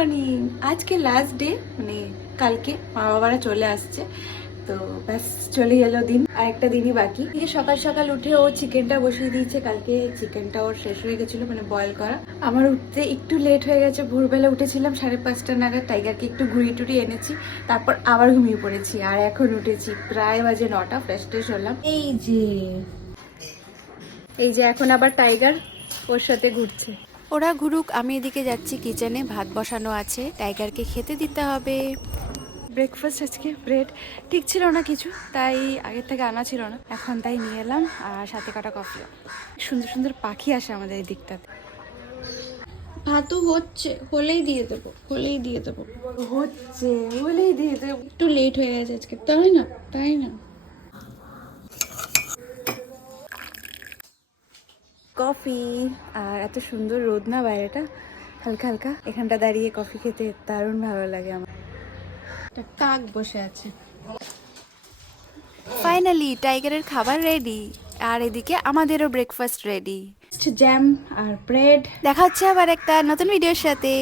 Morning. আজকে last day, মানে কালকে মা বাবারা চলে আসছে, তো ব্যাস চলে এলো দিন, আর একটা দিনই বাকি। এই যে সকাল সকাল উঠে ও চিকেনটা বসিয়ে দিয়েছে, কালকে চিকেনটা ওর শেষ হয়ে গেছিলো, মানে বয়েল করা। আমার উঠতে একটু লেট হয়ে গেছে, ভোরবেলা উঠেছিলাম 5:30 নাগাদ, টাইগারকে একটু ঘুরিয়ে টুরিয়ে এনেছি, তারপর আবার ঘুমিয়ে পড়েছি, আর এখন উঠেছি প্রায় বাজে 9টা। ফ্রেশ ট্রেশ হলাম। এই যে এখন আবার টাইগার ওর সাথে ঘুরছে। ওরা ঘুরুক, আমি এদিকে যাচ্ছি কিচেনে, ভাত বসানো আছে, টাইগারকে খেতে দিতে হবে। ব্রেকফাস্ট আজকে ব্রেড ঠিক ছিল না কিছু, তাই আগের থেকে আনা ছিল না, এখন তাই নিয়ে এলাম, আর সাথে কাটা কফি। সুন্দর সুন্দর পাখি আসে আমাদের এই দিকটাতে। ভাতও হচ্ছে, হলেই দিয়ে দেবো, হলেই দিয়ে দেবো। হচ্ছে বলেই দিয়ে দেব। একটু লেট হয়ে গেছে আজকে, তাই না? তাই না? কফি, আর এত সুন্দর রোদ না বাইরেটা, হালকা হালকা, এখানটা দাঁড়িয়ে কফি খেতে দারুণ ভালো লাগে আমার। একটা কাক বসে আছে। ফাইনালি টাইগারের খাবার রেডি, আর এদিকে আমাদেরও ব্রেকফাস্ট রেডি। জ্যাম আর ব্রেড। দেখা হচ্ছে আবার একটা নতুন ভিডিওর সাথে।